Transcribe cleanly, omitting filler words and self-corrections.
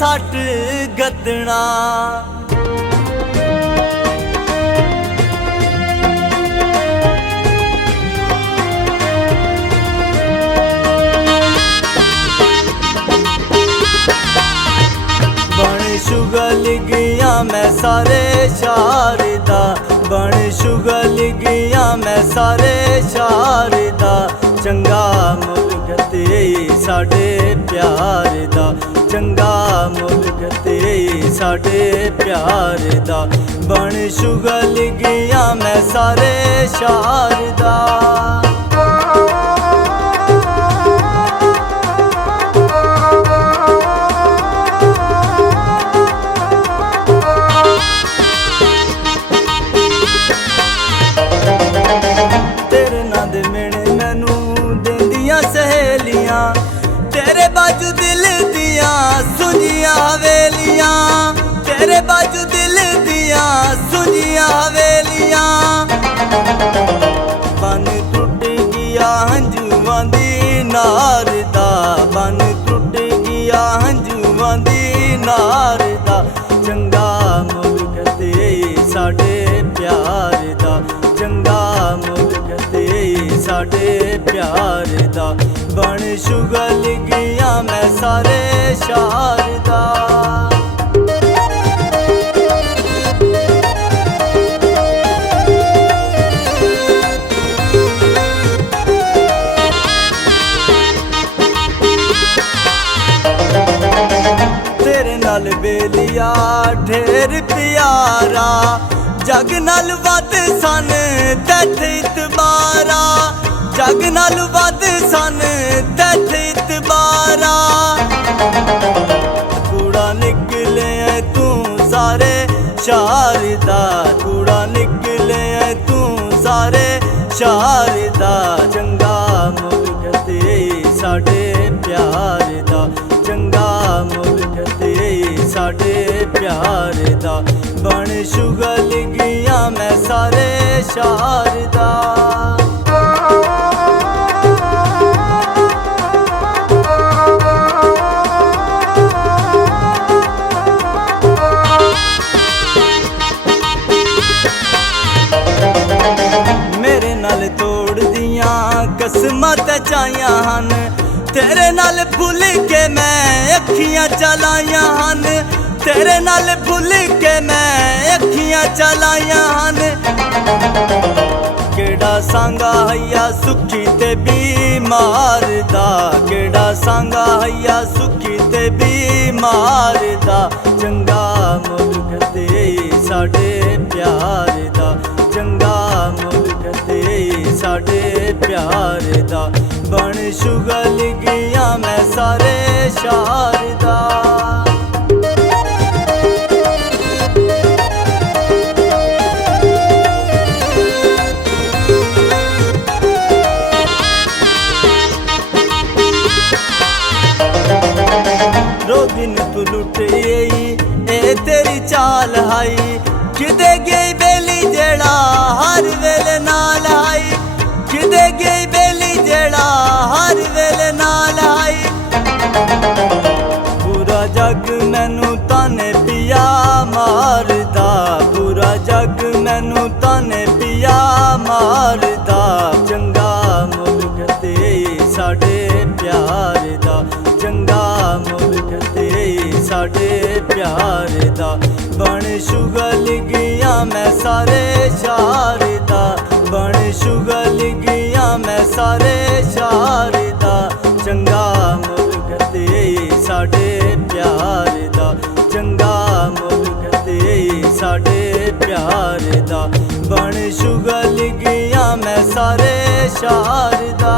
सट गदना। बन शुगल गया मैं सारे शारदा, बन शुगल गया मैं सारे शारदा। चंगा मुल्क ते साडे प्यार दा, चंगा मुल्क ते साडे प्यार दा। बन शुगल गया मैं सारे शारदा। सहेलियां तेरे बाजू दिल दिया सुझिया हवेलियां, तेरे बाजू दिल दिया सुझिया हवेलियां। बन टुट गया हंजुआं दी नार दा, बन टुट गया हंजुआं दी नार दा। चंगा मुल्क ते साडे प्यार दा, चंगा मुल्क ते साडे प्यार दा। बन शुगल गया मैं सारे शारदा। तेरे नाल बेलिया ढेर प्यारा, जग नाल वध सन तैथ इतबारा, जग नाल वध सन तैथ इतबारा। कूड़ा निकले तू सारे शारदा, कूड़ा निकले तू सारे शारदा। चंगा मुल्क ते साडे प्यार दा, चंगा मुल्क ते साडे प्यार दा। बन शुगल गया मैं सारे शारदा। मेरे नाल तोड़ दियां किस्मत चाहियां हन, तेरे नाल भुल के मैं अखियां चलाइयां हन, तेरे नाल भुल के मैं अखियां चलाइयां हन। केड़ा सांगा हैया सुखी ते बीमार दा, केड़ा सांगा हैया सुखी ते बीमार दा। चंगा मुल्क ते साडे प्यार दा, चंगा मुल्क ते साडे प्यार दा। बन शुगल गया मैं सारे शारदा। रो दिन तू लुट ए तेरी चाल हाई, किदे गई बेली जेड़ा हर वेले नाल आई, किदे गई बेली जेड़ा हर वेले नाल आई। पूरा जग मैनू ताने पिया मारदा, पूरा जग मैनू ताने पिया मारदा। चंगा मुल्क ते साडे प्यार दा, चंगा मुल्क ते साडे प्यार दा। बन शुगल गया मैं सारे शारदा, बन शुगल गया मैं सारे शारदा। चंगा मुल्क ते साडे प्यार दा, चंगा मुल्क ते साडे प्यार दा। बन शुगल गया मैं सारे शारदा।